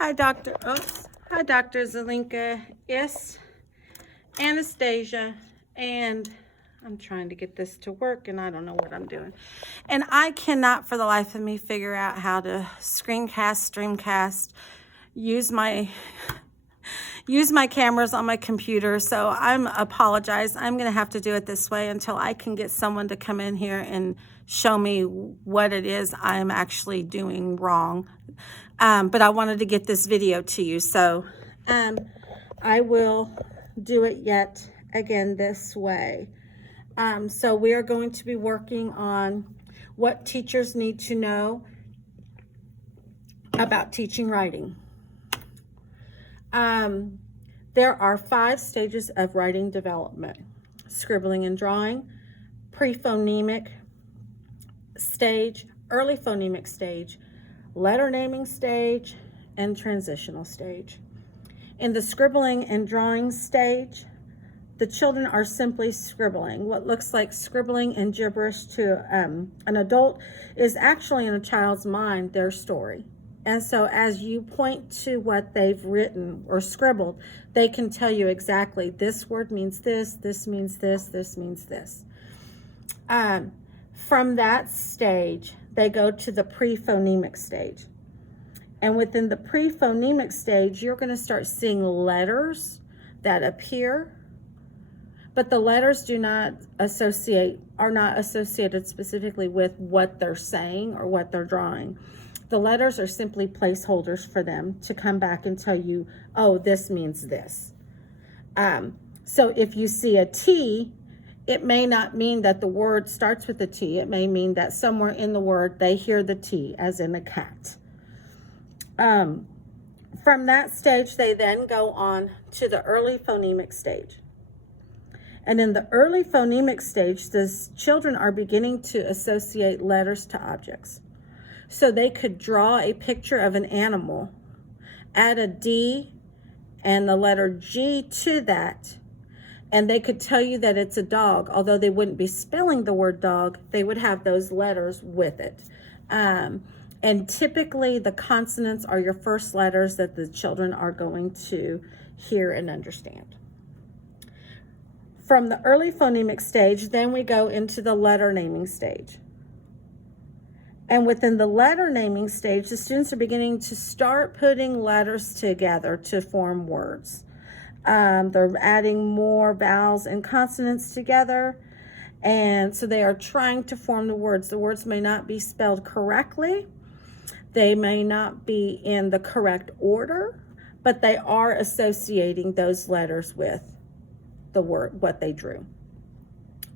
Hi, Dr. Zelinka. Yes, Anastasia. And I'm trying to get this to work, and I don't know what I'm doing. And I cannot for the life of me figure out how to screencast, streamcast, use my cameras on my computer. So apologize. I'm going to have to do it this way until I can get someone to come in here and show me what it is I'm actually doing wrong. But I wanted to get this video to you. So I will do it yet again this way. So we are going to be working on what teachers need to know about teaching writing. There are 5 stages of writing development: scribbling and drawing, pre-phonemic stage, early phonemic stage, letter naming stage, and transitional stage. In the scribbling and drawing stage, the children are simply scribbling. What looks like scribbling and gibberish to an adult is actually in a child's mind their story. And so as you point to what they've written or scribbled, they can tell you exactly this word means this, this means this, this means this. From that stage, they go to the pre-phonemic stage. And within the pre-phonemic stage, you're going to start seeing letters that appear, but the letters are not associated specifically with what they're saying or what they're drawing. The letters are simply placeholders for them to come back and tell you, oh, this means this. So if you see a T, it may not mean that the word starts with a T. It may mean that somewhere in the word they hear the T, as in a cat. From that stage, they then go on to the early phonemic stage. And in the early phonemic stage, the children are beginning to associate letters to objects. So they could draw a picture of an animal, add a D and the letter G to that, and they could tell you that it's a dog. Although they wouldn't be spelling the word dog, they would have those letters with it. And typically the consonants are your first letters that the children are going to hear and understand. From the early phonemic stage, then we go into the letter naming stage. And within the letter naming stage, the students are beginning to start putting letters together to form words. They're adding more vowels and consonants together. And so they are trying to form the words. The words may not be spelled correctly. They may not be in the correct order, but they are associating those letters with the word, what they drew.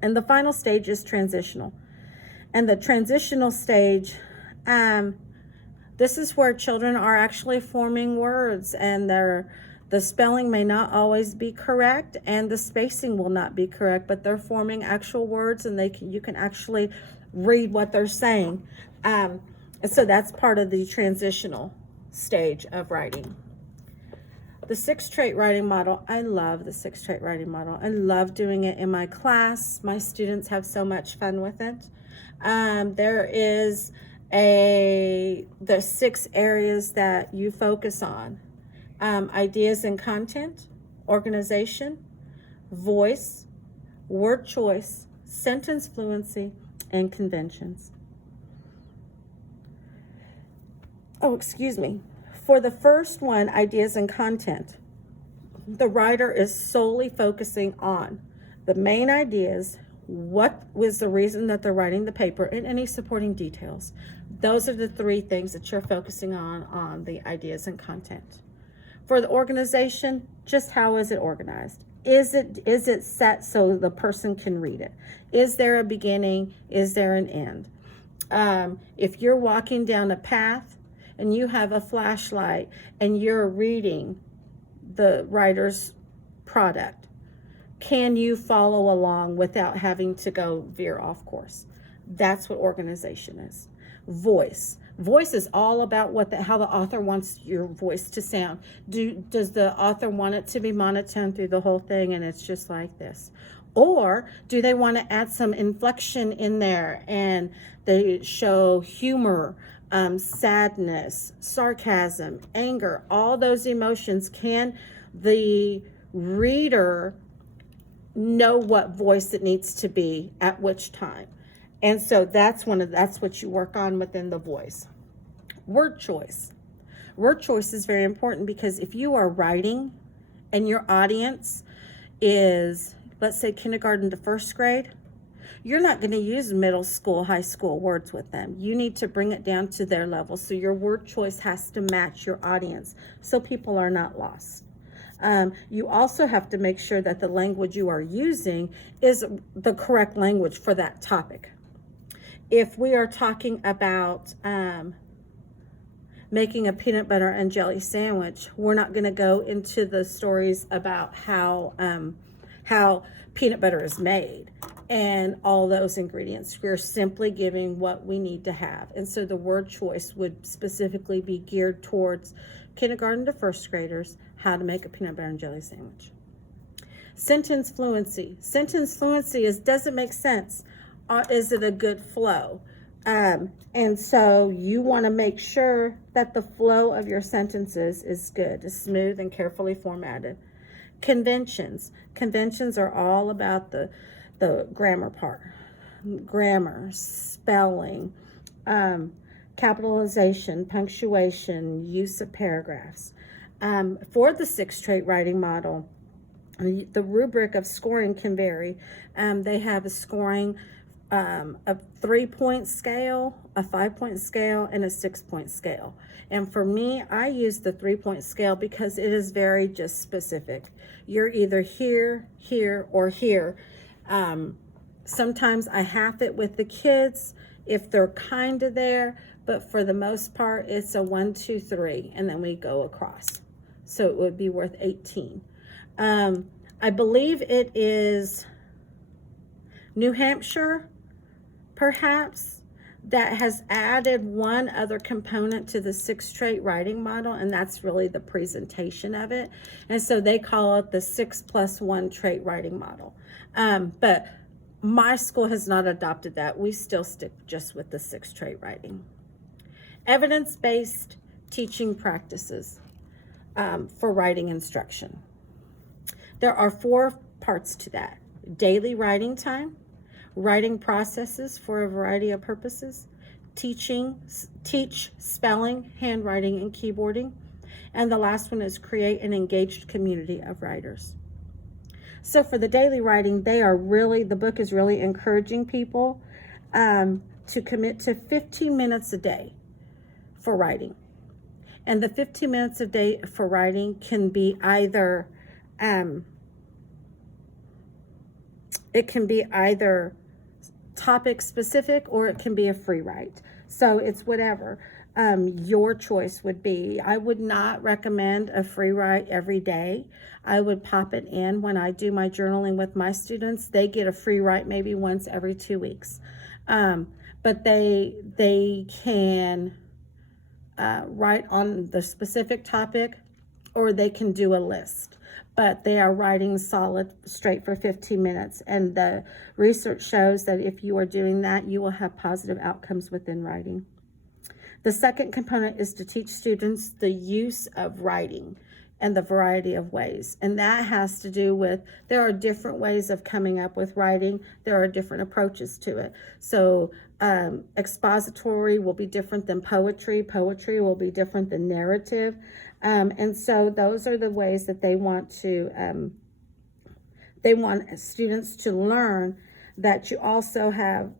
And the final stage is transitional. And the transitional stage, this is where children are actually forming words, and the spelling may not always be correct and the spacing will not be correct, but they're forming actual words, and you can actually read what they're saying. And so that's part of the transitional stage of writing. The 6-trait writing model, I love the 6-trait writing model. I love doing it in my class. My students have so much fun with it. There is the 6 areas that you focus on: ideas and content, organization, voice, word choice, sentence fluency, and conventions. Oh, excuse me. For the first one, ideas and content, the writer is solely focusing on the main ideas, what was the reason that they're writing the paper, and any supporting details. Those are the 3 things that you're focusing on the ideas and content. For the organization, just how is it organized? Is it set so the person can read it? Is there a beginning? Is there an end? If you're walking down a path and you have a flashlight and you're reading the writer's product, can you follow along without having to go veer off course? That's what organization is. Voice is all about how the author wants your voice to sound. Does the author want it to be monotone through the whole thing and it's just like this? Or do they want to add some inflection in there and they show humor, sadness, sarcasm, anger, all those emotions. Can the reader know what voice it needs to be at which time? And so that's what you work on within the voice. Word choice. Word choice is very important because if you are writing and your audience is, let's say, kindergarten to first grade, you're not going to use middle school, high school words with them. You need to bring it down to their level. So your word choice has to match your audience so people are not lost. You also have to make sure that the language you are using is the correct language for that topic. If we are talking about making a peanut butter and jelly sandwich, we're not going to go into the stories about how peanut butter is made and all those ingredients. We're simply giving what we need to have. And so the word choice would specifically be geared towards kindergarten to first graders, how to make a peanut butter and jelly sandwich. Sentence fluency. Sentence fluency does it make sense? Is it a good flow? And so you want to make sure that the flow of your sentences is good, is smooth and carefully formatted. Conventions. Conventions are all about the grammar part. Grammar, spelling, capitalization, punctuation, use of paragraphs. For the 6-trait writing model, the rubric of scoring can vary. They have a scoring a 3-point scale, a 5-point scale, and a 6-point scale. And for me, I use the 3-point scale because it is very just specific. You're either here, here, or here. Sometimes I half it with the kids if they're kind of there, but for the most part, it's a 1, 2, 3, and then we go across. So it would be worth 18. I believe it is New Hampshire, perhaps, that has added one other component to the 6-trait writing model, and that's really the presentation of it. And so they call it the 6+1 trait writing model. But my school has not adopted that. We still stick just with the 6-trait writing. Evidence-based teaching practices for writing instruction. There are 4 parts to that: daily writing time, writing processes for a variety of purposes, teach spelling, handwriting, and keyboarding, and the last one is create an engaged community of writers. So for the daily writing, the book is really encouraging people to commit to 15 minutes a day for writing. And the 15 minutes a day for writing can be either topic specific, or it can be a free write. So it's whatever your choice would be. I would not recommend a free write every day. I would pop it in when I do my journaling with my students. They get a free write maybe once every 2 weeks. But they can write on the specific topic, or they can do a list. But they are writing solid straight for 15 minutes. And the research shows that if you are doing that, you will have positive outcomes within writing. The second component is to teach students the use of writing and the variety of ways. And that has to do with, there are different ways of coming up with writing. There are different approaches to it. So expository will be different than poetry. Poetry will be different than narrative. And so those are the ways that they want students to learn that you also have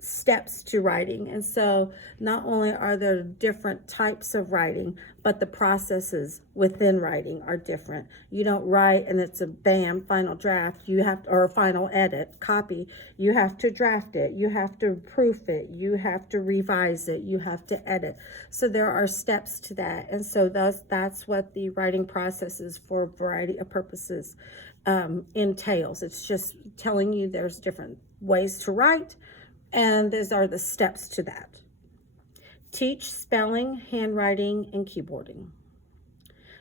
steps to writing. And so not only are there different types of writing, but the processes within writing are different. You don't write and it's a bam, final draft. Or a final edit, copy. You have to draft it. You have to proof it. You have to revise it. You have to edit. So there are steps to that. And so that's what the writing process is for a variety of purposes entails. It's just telling you there's different ways to write, and these are the steps to that. Teach spelling, handwriting, and keyboarding.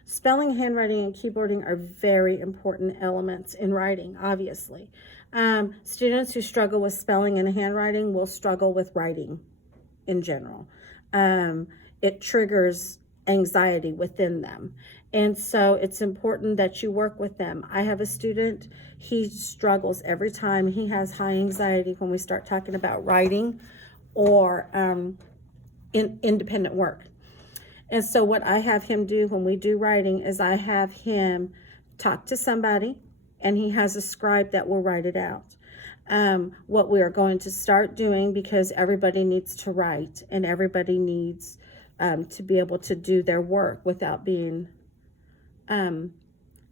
Spelling, handwriting, and keyboarding are very important elements in writing, obviously. Students who struggle with spelling and handwriting will struggle with writing in general. it triggers anxiety within them. And so it's important that you work with them. I have a student, he struggles every time. He has high anxiety when we start talking about writing or independent work. And so what I have him do when we do writing is I have him talk to somebody, and he has a scribe that will write it out. What we are going to start doing, because everybody needs to write and everybody needs to be able to do their work without being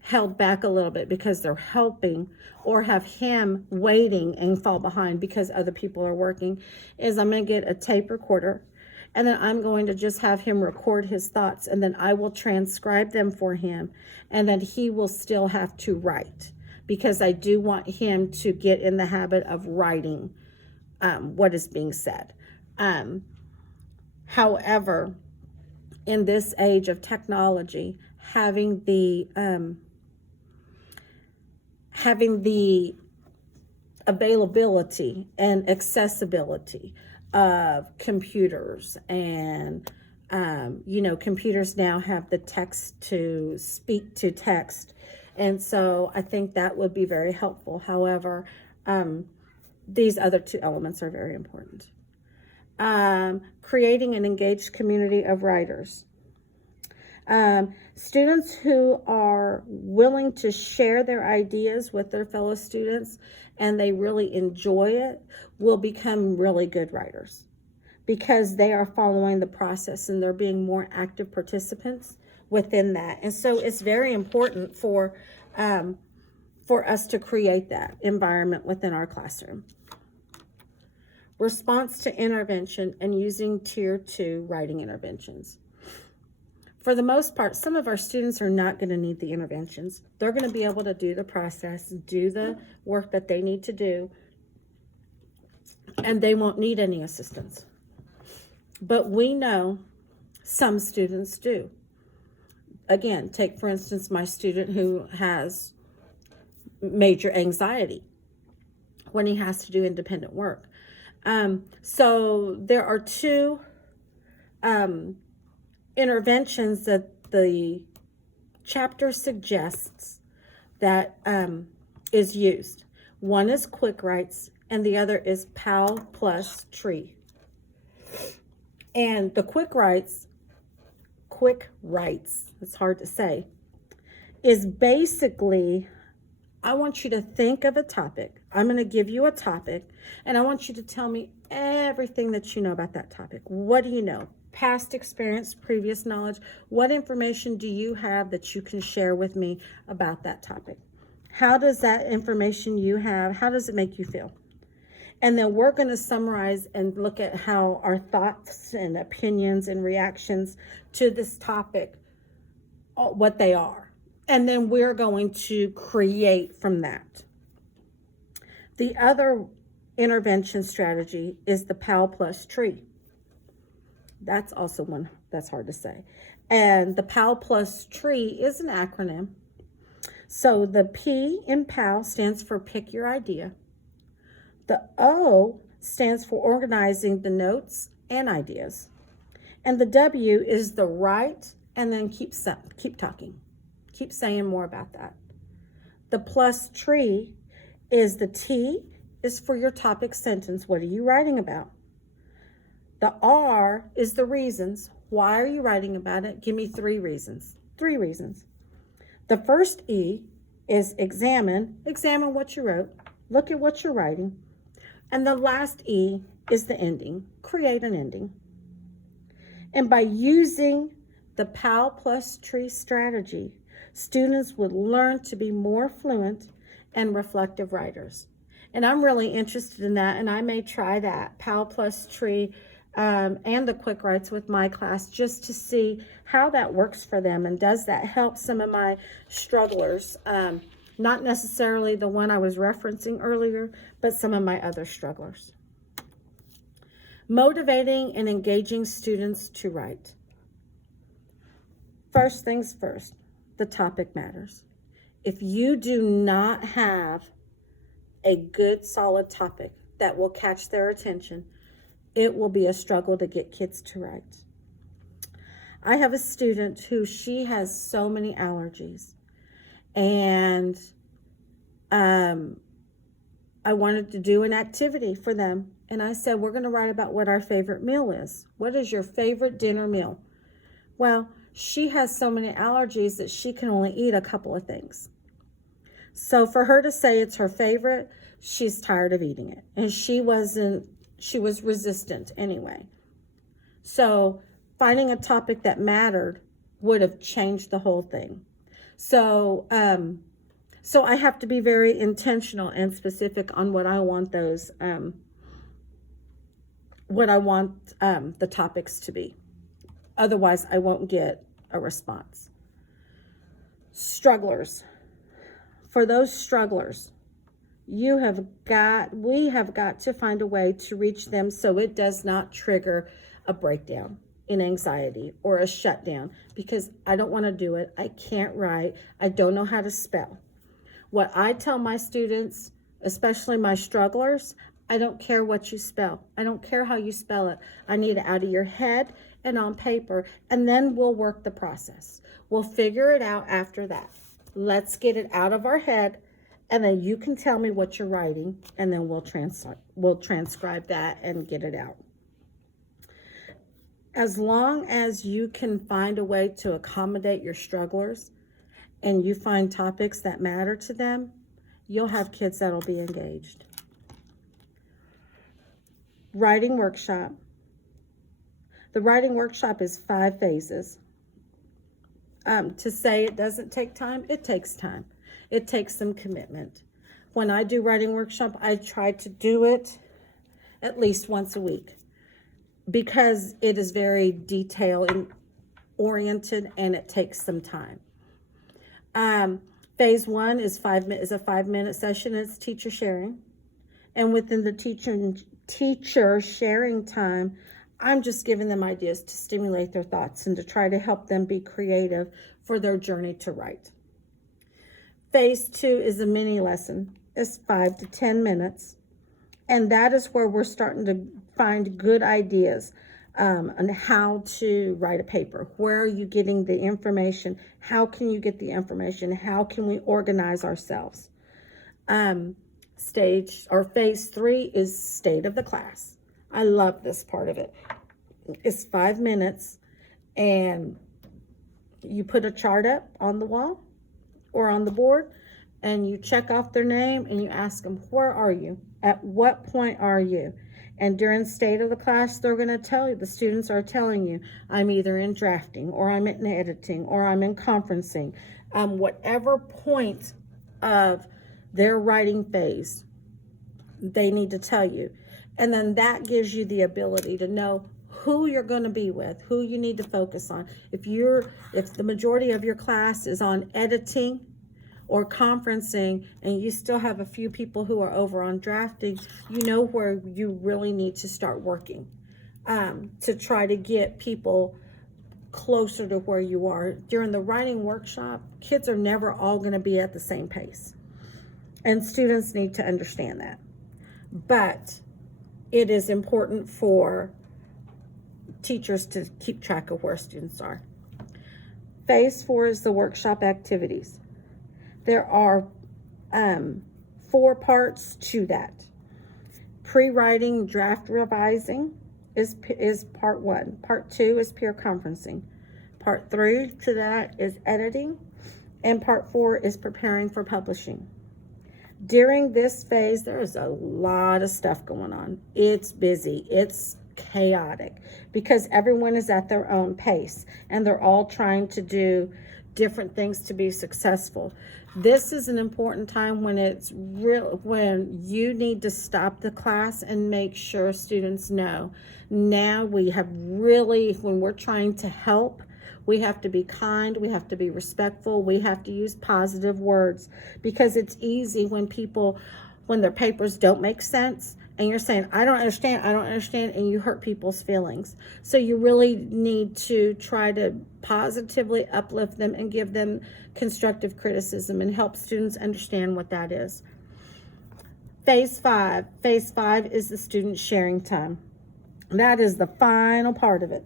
held back a little bit because they're helping, or have him waiting and fall behind because other people are working, is I'm going to get a tape recorder, and then I'm going to just have him record his thoughts, and then I will transcribe them for him, and then he will still have to write, because I do want him to get in the habit of writing what is being said. However, in this age of technology, having the availability and accessibility of computers, and computers now have the text to speak to text, and so I think that would be very helpful. However, these other two elements are very important. Creating an engaged community of writers. Students who are willing to share their ideas with their fellow students and they really enjoy it will become really good writers, because they are following the process and they're being more active participants within that. And so it's very important for us to create that environment within our classroom. Response to intervention and using Tier 2 writing interventions. For the most part, some of our students are not going to need the interventions. They're going to be able to do the process, do the work that they need to do, and they won't need any assistance. But we know some students do. Again, take for instance my student who has major anxiety when he has to do independent work. So there are two interventions that the chapter suggests that is used. One is Quick Writes, and the other is PAL plus Tree. And the Quick Writes, it's hard to say, is basically, I want you to think of a topic. I'm going to give you a topic, and I want you to tell me everything that you know about that topic. What do you know? Past experience, previous knowledge. What information do you have that you can share with me about that topic? How does that information you have, how does it make you feel? And then we're going to summarize and look at how our thoughts and opinions and reactions to this topic, what they are. And then we're going to create from that. The other intervention strategy is the PAL plus Tree. That's also one that's hard to say. And the PAL plus Tree is an acronym. So the P in PAL stands for pick your idea. The O stands for organizing the notes and ideas. And the W is the write, and then keep talking. Keep saying more about that. The plus Tree is the T is for your topic sentence. What are you writing about? The R is the reasons. Why are you writing about it? Give me 3 reasons. 3 reasons. The first E is examine. Examine what you wrote. Look at what you're writing. And the last E is the ending. Create an ending. And by using the PAL plus Tree strategy, students would learn to be more fluent and reflective writers. And I'm really interested in that, and I may try that, PAL plus Tree and the Quick Writes with my class, just to see how that works for them, and does that help some of my strugglers. Not necessarily the one I was referencing earlier, but some of my other strugglers. Motivating and engaging students to write. First things first, the topic matters. If you do not have a good, solid topic that will catch their attention, it will be a struggle to get kids to write. I have a student who she has so many allergies, and I wanted to do an activity for them. And I said, we're going to write about what our favorite meal is. What is your favorite dinner meal? Well, she has so many allergies that she can only eat a couple of things. So for her to say it's her favorite, she's tired of eating it. And she was resistant anyway. So finding a topic that mattered would have changed the whole thing. So I have to be very intentional and specific on what I want those, the topics to be. Otherwise, I won't get a response. Strugglers. For those strugglers, we have got to find a way to reach them so it does not trigger a breakdown in anxiety or a shutdown, because I don't want to do it. I can't write. I don't know how to spell. What I tell my students, especially my strugglers, I don't care what you spell. I don't care how you spell it. I need it out of your head and on paper, and then we'll work the process. We'll figure it out after that. Let's get it out of our head, and then you can tell me what you're writing, and then we'll transcribe that and get it out. As long as you can find a way to accommodate your strugglers and you find topics that matter to them, you'll have kids that'll be engaged. Writing workshop. The writing workshop is 5 phases. To say it doesn't take time, it takes time. It takes some commitment. When I do writing workshop, I try to do it at least once a week, because it is very detail oriented and it takes some time. Phase 1 is a 5-minute session. It's teacher sharing. And within the teacher sharing time, I'm just giving them ideas to stimulate their thoughts and to try to help them be creative for their journey to write. Phase 2 is a mini lesson. It's 5 to 10 minutes. And that is where we're starting to find good ideas on how to write a paper. Where are you getting the information? How can you get the information? How can we organize ourselves? Phase 3 is state of the class. I love this part of it. It's 5 minutes, and you put a chart up on the wall or on the board, and you check off their name and you ask them, where are you? At what point are you? And during state of the class, they're going to tell you, the students are telling you, I'm either in drafting, or I'm in editing, or I'm in conferencing. Whatever point of their writing phase, they need to tell you. And then that gives you the ability to know who you're going to be with, who you need to focus on. If the majority of your class is on editing or conferencing, and you still have a few people who are over on drafting, you know where you really need to start working to try to get people closer to where you are. During the writing workshop, kids are never all going to be at the same pace, and students need to understand that. But it is important for teachers to keep track of where students are. Phase 4 is the workshop activities. There are 4 parts to that. Pre-writing, draft revising is part 1. Part 2 is peer conferencing. Part 3 to that is editing. And part 4 is preparing for publishing. During this phase, there is a lot of stuff going on. It's busy. It's chaotic because everyone is at their own pace and they're all trying to do different things to be successful. This is an important time when when you need to stop the class and make sure students know. Now when we're trying to help, we have to be kind, we have to be respectful, we have to use positive words, because it's easy when their papers don't make sense and you're saying, I don't understand, and you hurt people's feelings. So you really need to try to positively uplift them and give them constructive criticism and help students understand what that is. Phase 5 is the student sharing time. That is the final part of it.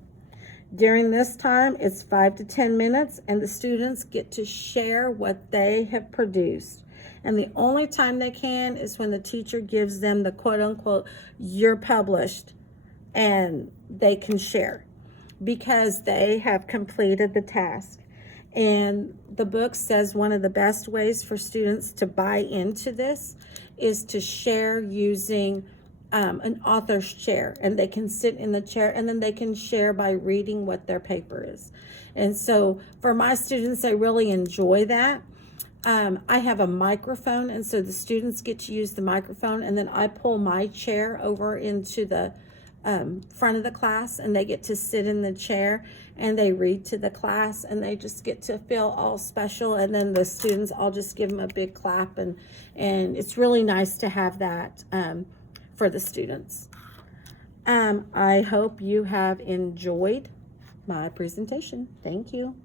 During this time, it's 5 to 10 minutes, and the students get to share what they have produced. And the only time they can is when the teacher gives them the quote unquote, "you're published," and they can share because they have completed the task. And the book says one of the best ways for students to buy into this is to share using an author's chair, and they can sit in the chair and then they can share by reading what their paper is. And so for my students, I really enjoy that. I have a microphone, and so the students get to use the microphone, and then I pull my chair over into the front of the class, and they get to sit in the chair and they read to the class, and they just get to feel all special. And then the students, I'll just give them a big clap, and it's really nice to have that for the students. I hope you have enjoyed my presentation. Thank you.